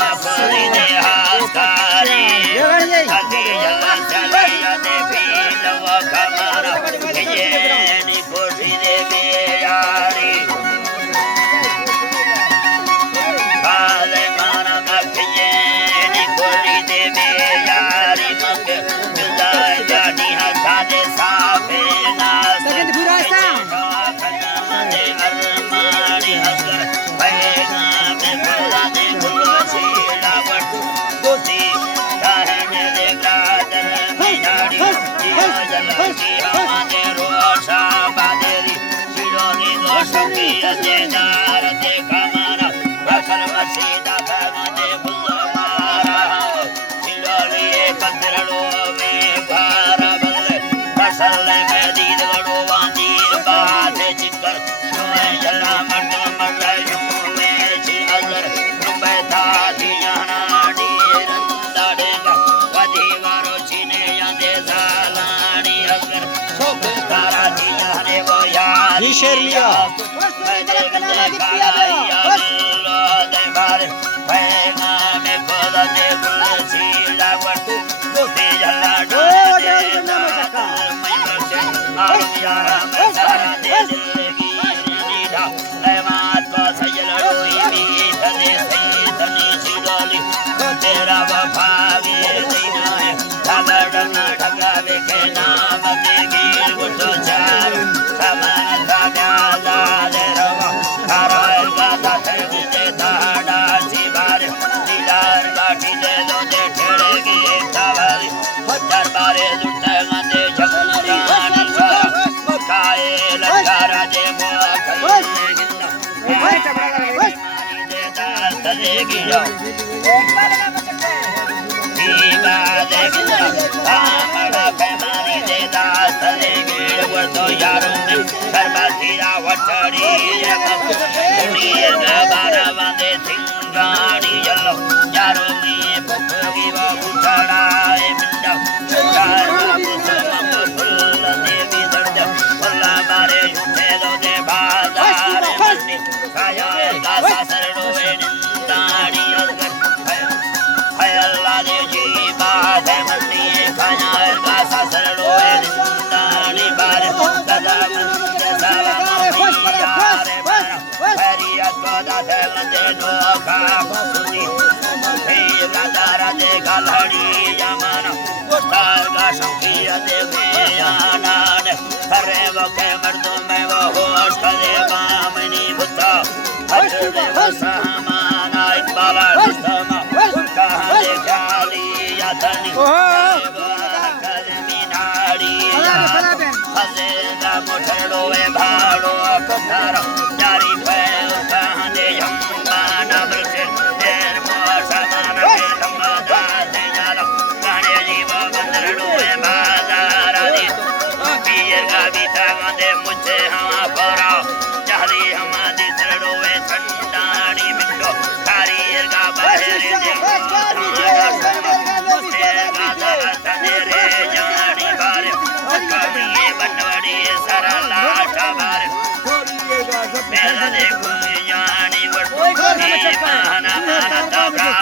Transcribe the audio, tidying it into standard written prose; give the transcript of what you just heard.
मखरी दे हाकारी अगे जला चले दे पील व कमरा ये खुशी दे बेयारी काले माना मखिए नी खुशी दे बेयारी मग मिला जानी हथा दे साफे ना सेकंड पूरा सा दे अरमानी हसर पैगा में बोला दे खुशी लावट गोदी कहने दे गादर मिनाड़ी जिया जलती हमारे रोशा बादेरी शिरोनी गोशकी अजेदार दे कमाना बखर मसीदा भगा दे बुल्लो मारा शिरोली कंदरड़ो में भारा बल्ले फसल में दीद गड़ो वांदीर बाधे चिकर शोए जला मर्द मर्द में ची अजर रुपए था दियाना डीरंदा डेगा वधी वारो चीने यादे जालानी अगर सोख तारा दियाने वो यार ये शेर लिया दरबारे जुटे मदे जगदानी सारा काए लंगारा दे मोखले दे दास दे गियो ईबा दे गियो तामड़ा पैमानी दे दास दे गियो वो तो यारों में सर्वधीरा वचड़ी दुनिया का बारा वादे सिंगानी जलो यारों में भुखगी वो उठड़ा मिंडा शौकिया देवयाना करे वो के मर्दों में वो होश करे बामनी बुता हज देव सामाना इकबाला निस्तमा कहाँ दे ख्याली या धनी करे मीनाड़ी हजेगा मुठड़ो वे भाड़ो कुठारा जारी पे कहाँ दे यम्माना बरसे देर मोर समाना के लम्बा दे जाला गाने जीवा बंदरड़ो वे बाजारा दी पीर का बीता गाने मुझे हवा परा जहरी हमारी सरड़ो वे ठंडानी मिंडो कारीर का बाहर दे हमारा मुझे गाजा तनेरे जानी बारे कभी बनवड़ी सरला ठबार मेरा देखो जानी वर्षों की माना माना तबरा